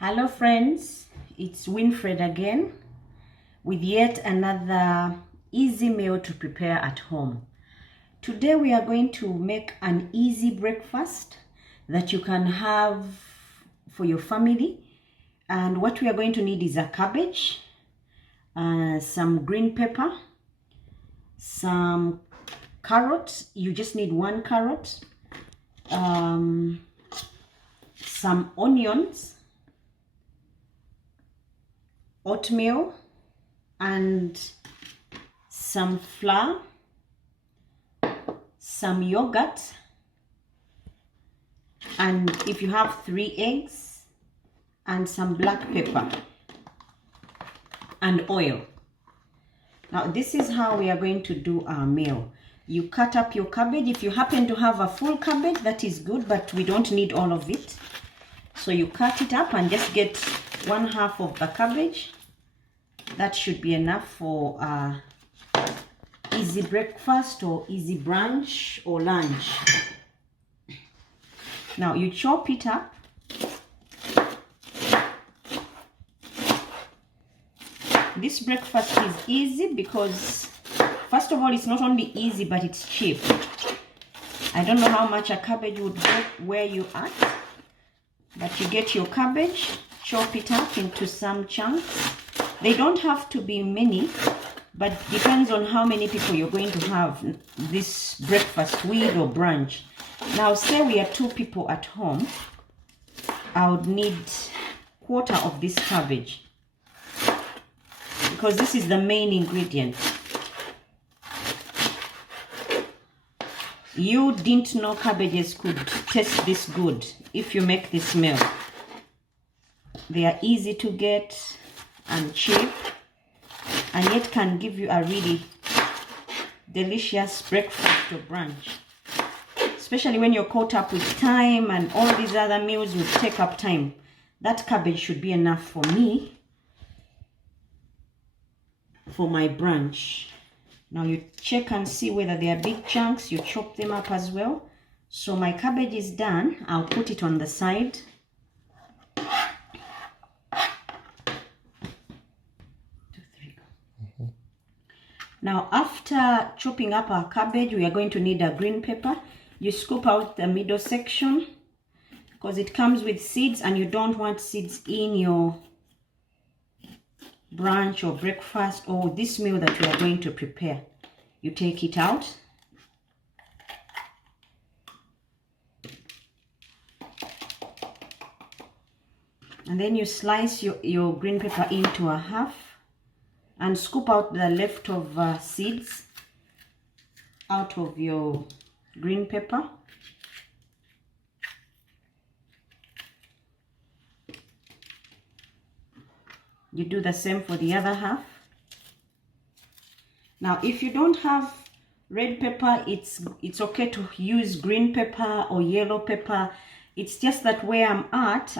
Hello friends, it's Winfred again with yet another easy meal to prepare at home. Today we are going to make an easy breakfast that you can have for your family. And what we are going to need is a cabbage, some green pepper, some carrots. You just need one carrot, some onions, oatmeal, and some flour, some yogurt, and if you have 3 eggs, and some black pepper and oil. Now this is how we are going to do our meal. You cut up your cabbage. If you happen to have a full cabbage, that is good, but we don't need all of it. So you cut it up and just get 1/2 of the cabbage. That should be enough for easy breakfast or easy brunch or lunch. Now you chop it up. This breakfast is easy because, first of all, it's not only easy, but it's cheap. I don't know how much a cabbage would go where you are, but you get your cabbage, chop it up into some chunks. They don't have to be many, but depends on how many people you're going to have this breakfast with or brunch. Now, say we are 2 people at home, I would need 1/4 of this cabbage, because this is the main ingredient. You didn't know cabbages could taste this good if you make this meal. They are easy to get and cheap, and yet can give you a really delicious breakfast or brunch, especially when you're caught up with time and all these other meals would take up time. That cabbage should be enough for me for my brunch. Now you check and see whether they are big chunks. You chop them up as well. So my cabbage is done. I'll put it on the side. Now, after chopping up our cabbage, we are going to need a green pepper. You scoop out the middle section because it comes with seeds and you don't want seeds in your brunch or breakfast or this meal that we are going to prepare. You take it out. And then you slice your green pepper into 1/2. And scoop out the leftover seeds out of your green pepper. You do the same for the other half. Now, if you don't have red pepper, it's okay to use green pepper or yellow pepper. It's just that where I'm at,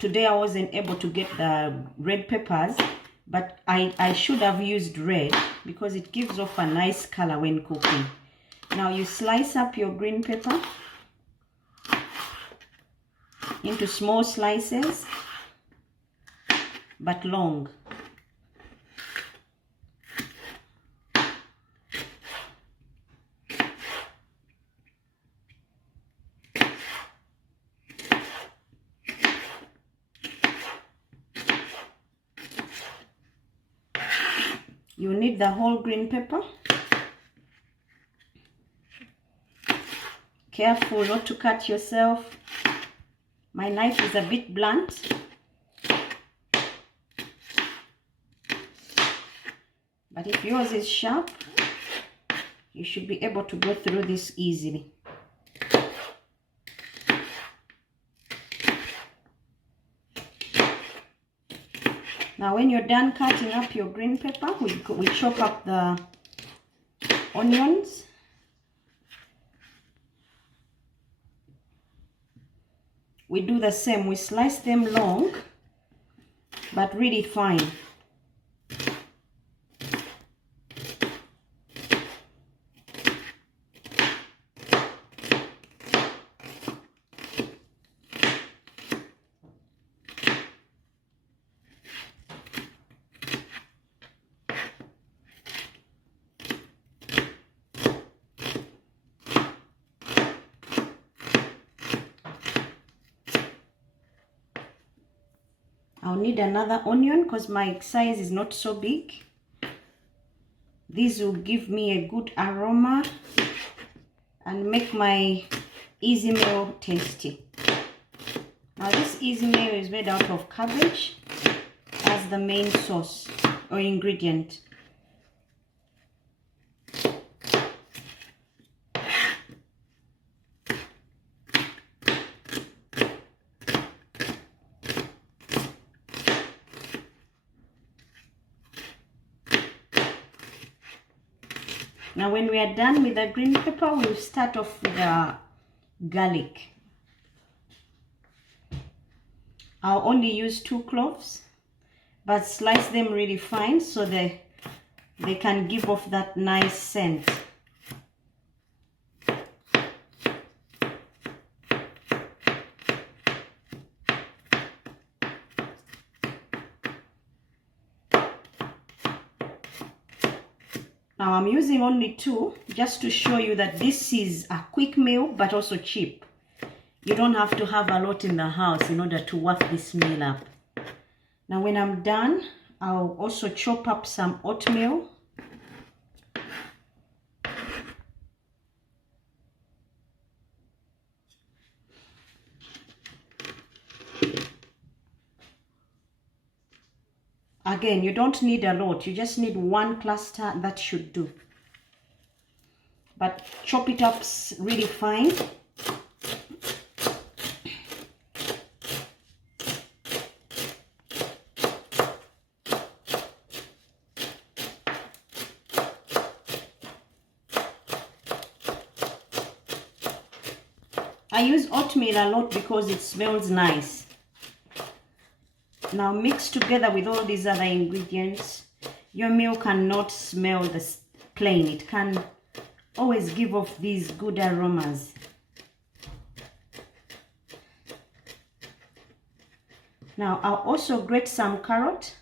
today I wasn't able to get the red peppers. But I should have used red because it gives off a nice color when cooking. Now you slice up your green pepper into small slices, but long. You need the whole green pepper. Careful not to cut yourself. My knife is a bit blunt. But if yours is sharp, you should be able to go through this easily. Now when you're done cutting up your green pepper, we chop up the onions. We do the same. We slice them long, but really fine. I'll need another onion because my size is not so big. This will give me a good aroma and make my easy meal tasty. Now this easy meal is made out of cabbage as the main sauce or ingredient. Now when we are done with the green pepper, we'll start off with the garlic. I'll only use 2 cloves, but slice them really fine so they can give off that nice scent. Now I'm using only 2 just to show you that this is a quick meal but also cheap. You don't have to have a lot in the house in order to work this meal up. Now when I'm done, I'll also chop up some oatmeal. Again, you don't need a lot, you just need 1 cluster, that should do. But chop it up really fine. I use oatmeal a lot because it smells nice. Now mix together with all these other ingredients. Your meal cannot smell plain. It can always give off these good aromas. Now I'll also grate some carrot.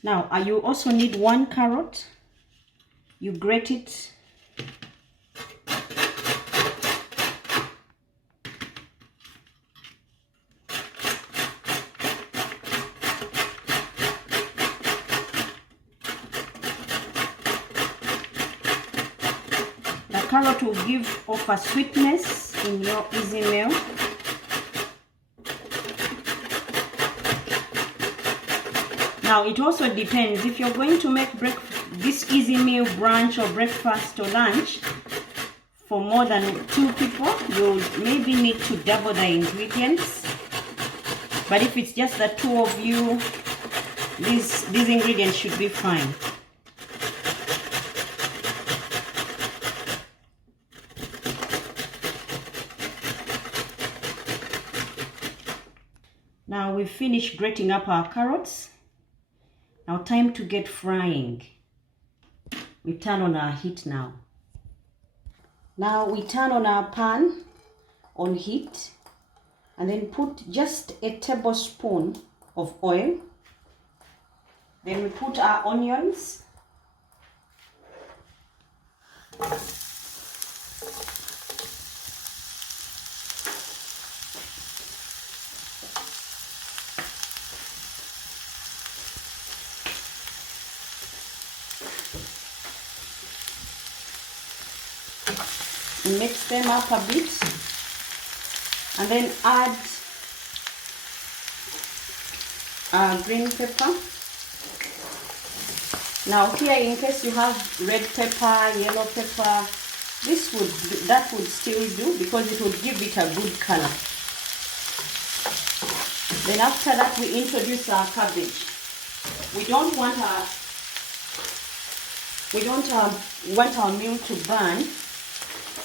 Now, you also need 1 carrot. You grate it. The carrot will give off a sweetness in your easy meal. Now it also depends if you're going to make this easy meal brunch or breakfast or lunch for more than 2 people, you'll maybe need to double the ingredients. But if it's just the 2 of you, these ingredients should be fine. Now we've finished grating up our carrots. Now time to get frying. We turn on our heat now. Now we turn on our pan on heat and then put just a tablespoon of oil. Then we put our onions. Mix them up a bit and then add green pepper. Now here, in case you have red pepper, yellow pepper, that would still do because it would give it a good color. Then after that we introduce our cabbage. We don't want our meal to burn,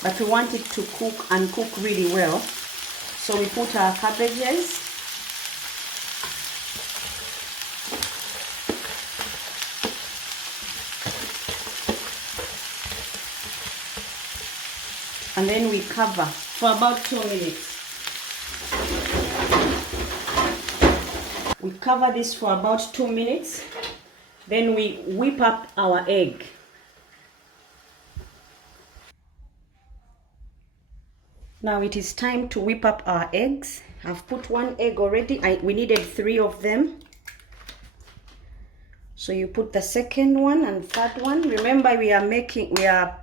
but we want it to cook and cook really well. So we put our cabbages. And then we cover for about 2 minutes. We cover this for about 2 minutes Then we whip up our egg. Now it is time to whip up our eggs. I've put one egg already. We needed 3 of them. So you put the second one and third one. Remember, we are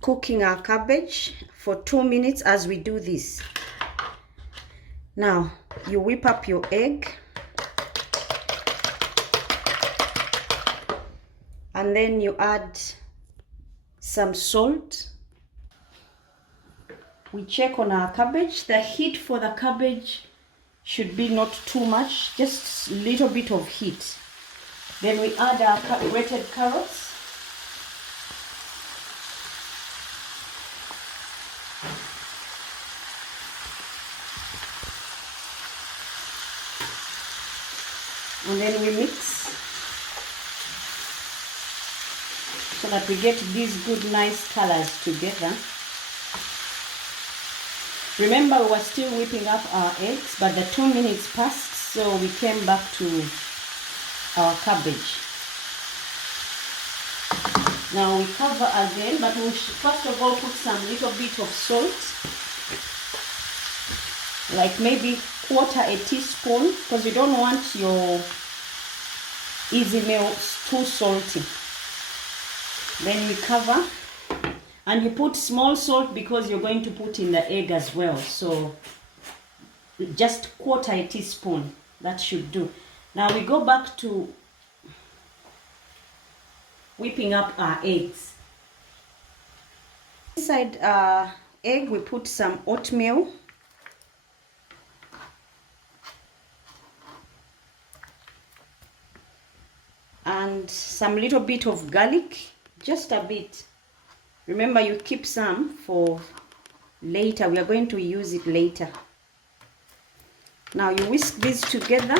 cooking our cabbage for 2 minutes as we do this. Now you whip up your egg, and then you add some salt. We check on our cabbage. The heat for the cabbage should be not too much, just a little bit of heat. Then we add our grated carrots. And then we mix so that we get these good nice colors together. Remember, we were still whipping up our eggs, but the 2 minutes passed, so we came back to our cabbage. Now we cover again, but we should first of all put some little bit of salt, like maybe 1/4 teaspoon, because you don't want your easy meal too salty. Then we cover. And you put small salt because you're going to put in the egg as well. So just 1/4 teaspoon, that should do. Now we go back to whipping up our eggs. Inside our egg, we put some oatmeal. And some little bit of garlic, just a bit. Remember, you keep some for later. We are going to use it later. Now you whisk these together,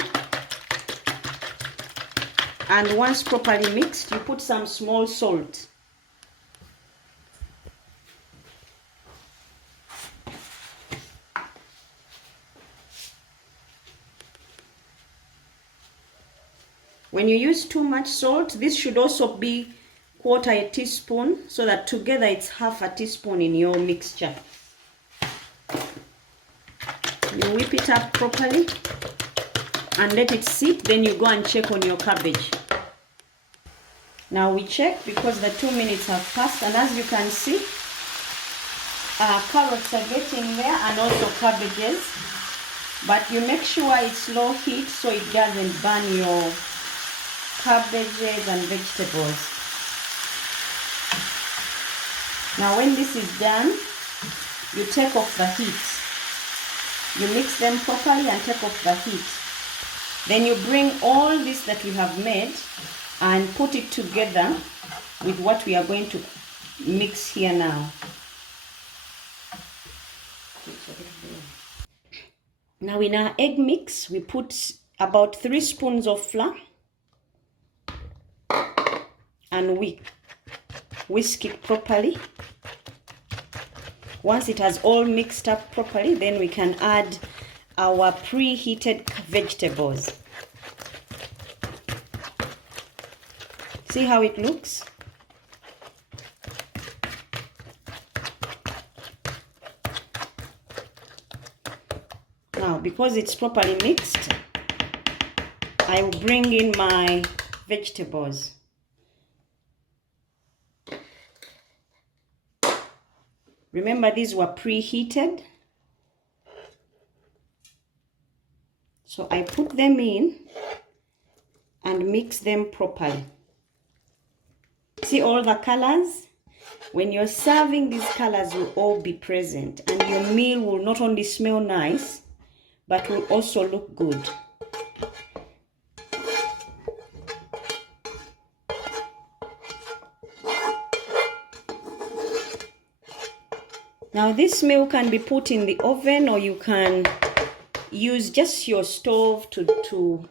and once properly mixed, you put some small salt. When you use too much salt, this should also be 1/4 teaspoon, so that together it's 1/2 teaspoon in your mixture. You whip it up properly and let it sit. Then you go and check on your cabbage. Now we check because the 2 minutes have passed, and as you can see, our carrots are getting there, and also cabbages. But you make sure it's low heat so it doesn't burn your cabbages and vegetables. Now when this is done, you take off the heat. You mix them properly and take off the heat. Then you bring all this that we have made and put it together with what we are going to mix here now. Now in our egg mix, we put about 3 spoons of flour, and we whisk it properly. Once it has all mixed up properly, then we can add our preheated vegetables. See how it looks? Now, because it's properly mixed, I will bring in my vegetables. Remember, these were preheated. So I put them in and mix them properly. See all the colors? When you're serving, these colors will all be present, and your meal will not only smell nice, but will also look good. Now this meal can be put in the oven, or you can use just your stove to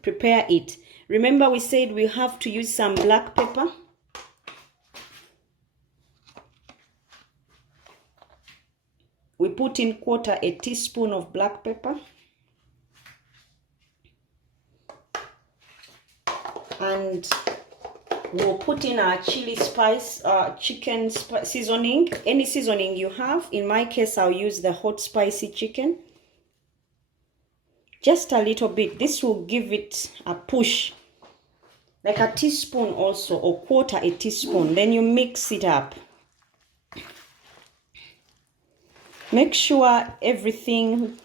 prepare it. Remember, we said we have to use some black pepper. We put in 1/4 teaspoon of black pepper. and we'll put in our chili spice, chicken seasoning, any seasoning you have. In my case, I'll use the hot spicy chicken. Just a little bit. This will give it a push, like a teaspoon also, or quarter a teaspoon. Then you mix it up. Make sure everything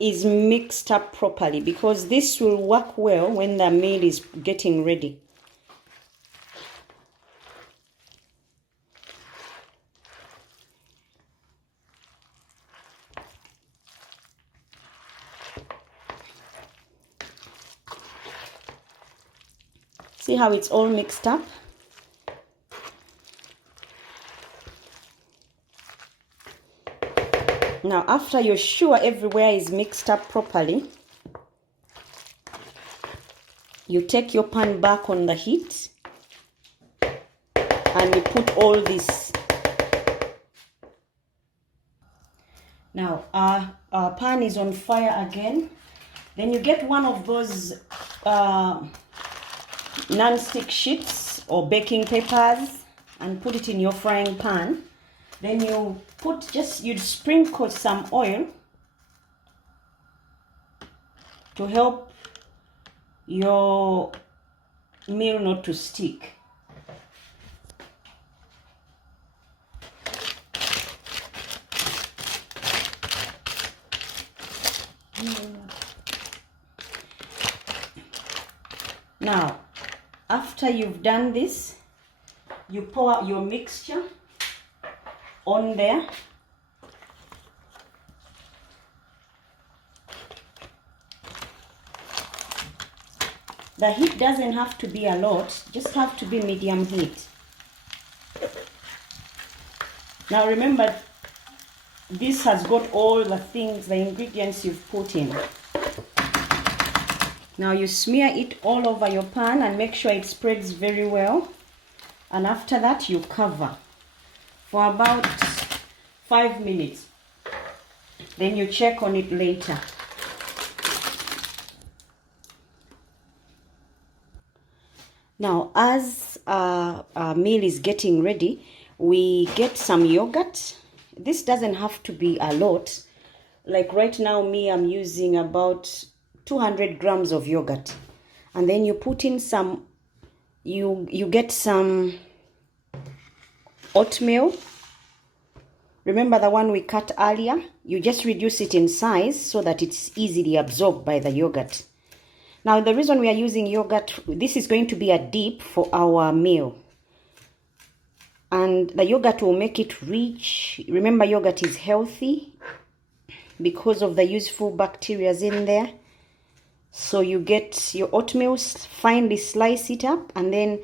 is mixed up properly, because this will work well when the meal is getting ready. See how it's all mixed up? Now, after you're sure everywhere is mixed up properly, you take your pan back on the heat and you put all this. Now, our pan is on fire again. Then you get one of those non-stick sheets or baking papers and put it in your frying pan. Then you you'd sprinkle some oil to help your meal not to stick. Now, after you've done this, you pour out your mixture on there. The heat doesn't have to be a lot, just have to be medium heat. Now remember, this has got all the things, the ingredients you've put in. Now you smear it all over your pan and make sure it spreads very well. And after that, you cover for about 5 minutes. Then you check on it later. Now, as our meal is getting ready, we get some yogurt. This doesn't have to be a lot. Like right now, I'm using about 200 grams of yogurt. And then you put in some, you get some oatmeal. Remember the one we cut earlier? You just reduce it in size so that it's easily absorbed by the yogurt. Now, the reason we are using yogurt, this is going to be a dip for our meal. And the yogurt will make it rich. Remember, yogurt is healthy because of the useful bacteria in there. So you get your oatmeal, finely slice it up, and then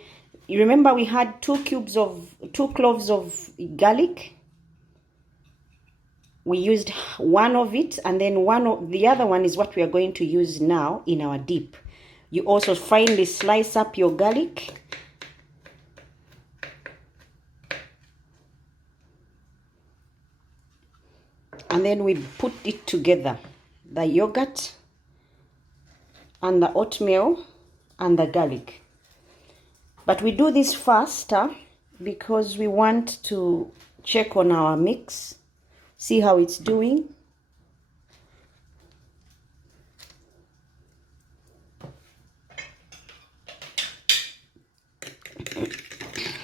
you remember we had 2 cloves of garlic. We used one of it, and then the other one is what we are going to use now in our dip. You also finely slice up your garlic. And then we put it together, the yogurt and the oatmeal and the garlic. But we do this faster because we want to check on our mix, see how it's doing.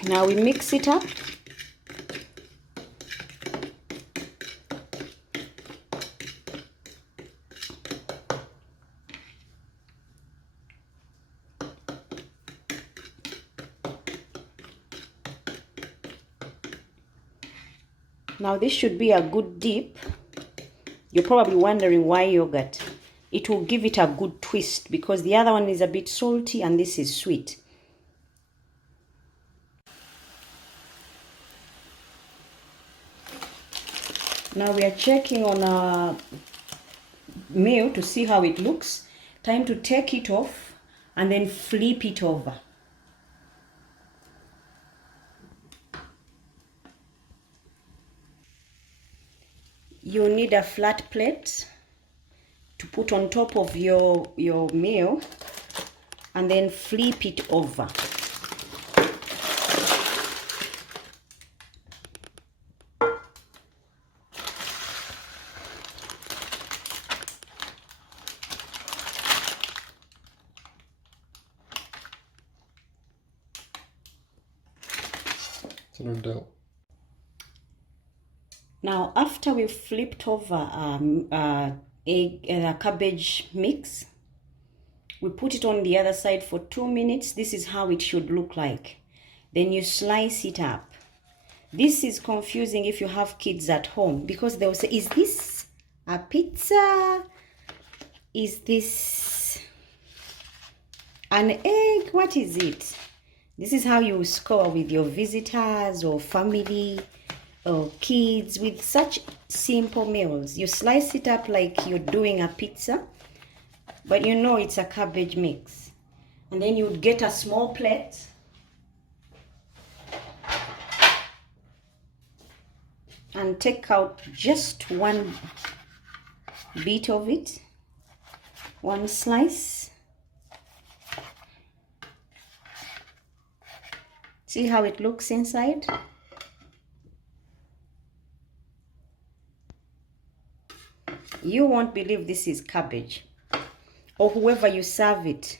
Now we mix it up. Now this should be a good dip. You're probably wondering why yogurt. It will give it a good twist because the other one is a bit salty and this is sweet. Now we are checking on our meal to see how it looks. Time to take it off and then flip it over. You need a flat plate to put on top of your meal. and then flip it over. No doubt. Now, after we've flipped over cabbage mix, we put it on the other side for 2 minutes. This is how it should look like. Then you slice it up. This is confusing if you have kids at home, because they'll say, is this a pizza? Is this an egg? What is it? This is how you score with your visitors or family or kids with such simple meals. You slice it up like you're doing a pizza, but you know it's a cabbage mix. And then you would get a small plate. And take out just one bit of it, one slice. See how it looks inside? You won't believe this is cabbage, or whoever you serve it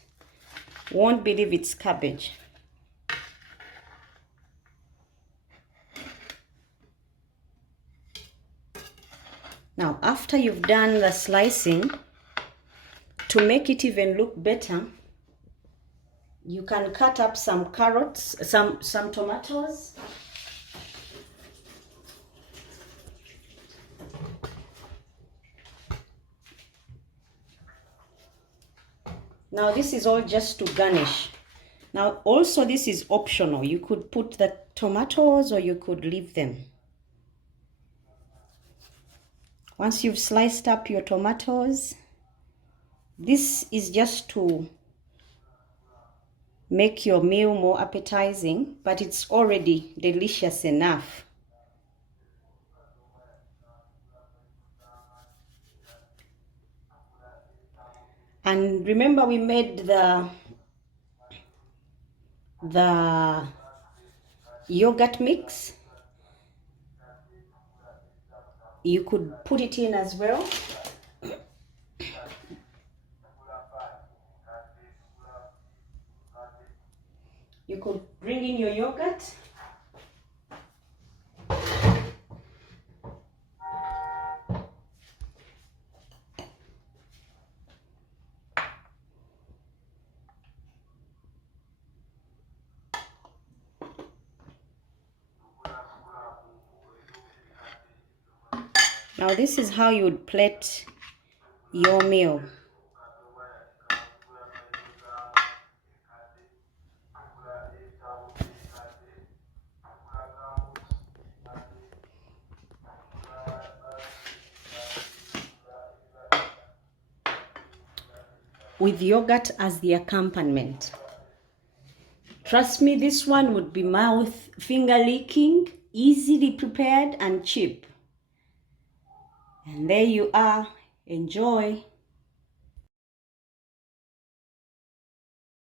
won't believe it's cabbage. Now, after you've done the slicing, to make it even look better, you can cut up some carrots, some tomatoes. Now, this is all just to garnish. Now, also this is optional. You could put the tomatoes or you could leave them. Once you've sliced up your tomatoes, this is just to make your meal more appetizing, but it's already delicious enough. And remember, we made the yogurt mix. You could put it in as well. You could bring in your yogurt. Now this is how you would plate your meal. With yogurt as the accompaniment. Trust me, this one would be mouth finger licking, easily prepared and cheap. And there you are. Enjoy.